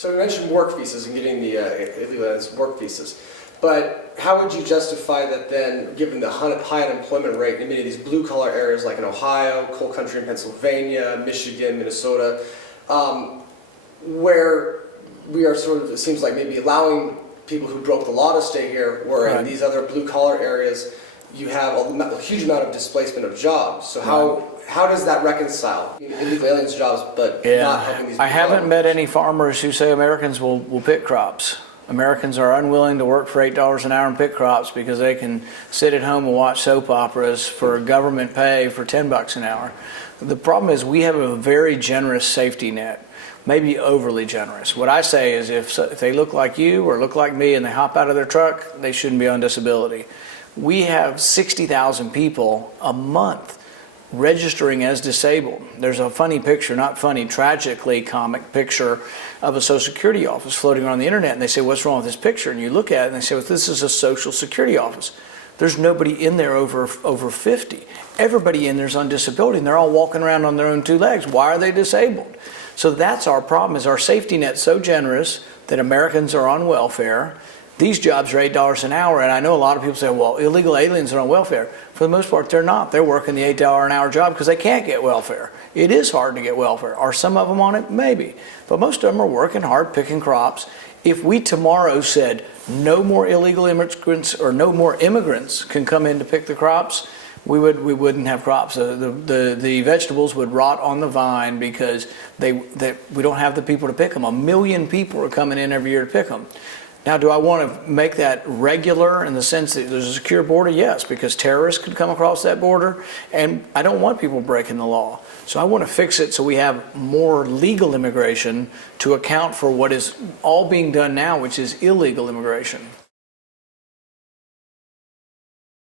So we mentioned work visas and getting the illegal aliens work visas, but how would you justify that then, given the high unemployment rate in many of these blue-collar areas like in Ohio, coal country in Pennsylvania, Michigan, Minnesota, where we are sort of, it seems like maybe allowing people who broke the law to stay here, where in these other blue-collar areas you have a huge amount of displacement of jobs. So how does that reconcile illegal aliens jobs but not helping these people? I haven't met any farmers who say Americans will pick crops. Americans are unwilling to work for $8 an hour and pick crops because they can sit at home and watch soap operas for government pay for $10 an hour. The problem is we have a very generous safety net, maybe overly generous. What I say is if they look like you or look like me and they hop out of their truck, they shouldn't be on disability. We have 60,000 people a month registering as disabled. There's a funny picture, not funny, tragically comic picture of a Social Security office floating around the internet, and they say, what's wrong with this picture? And you look at it and they say, well, this is a Social Security office. There's nobody in there over 50. Everybody in there's on disability, and they're all walking around on their own two legs. Why are they disabled? So that's our problem, is our safety net's so generous that Americans are on welfare. These jobs are $8 an hour, and I know a lot of people say, well, illegal aliens are on welfare. For the most part, they're not. They're working the $8 an hour job because they can't get welfare. It is hard to get welfare. Are some of them on it? Maybe. But most of them are working hard, picking crops. If we tomorrow said no more illegal immigrants or no more immigrants can come in to pick the crops, we wouldn't have crops. The vegetables would rot on the vine because we don't have the people to pick them. 1 million people are coming in every year to pick them. Now, do I want to make that regular in the sense that there's a secure border? Yes, because terrorists could come across that border, and I don't want people breaking the law. So I want to fix it so we have more legal immigration to account for what is all being done now, which is illegal immigration.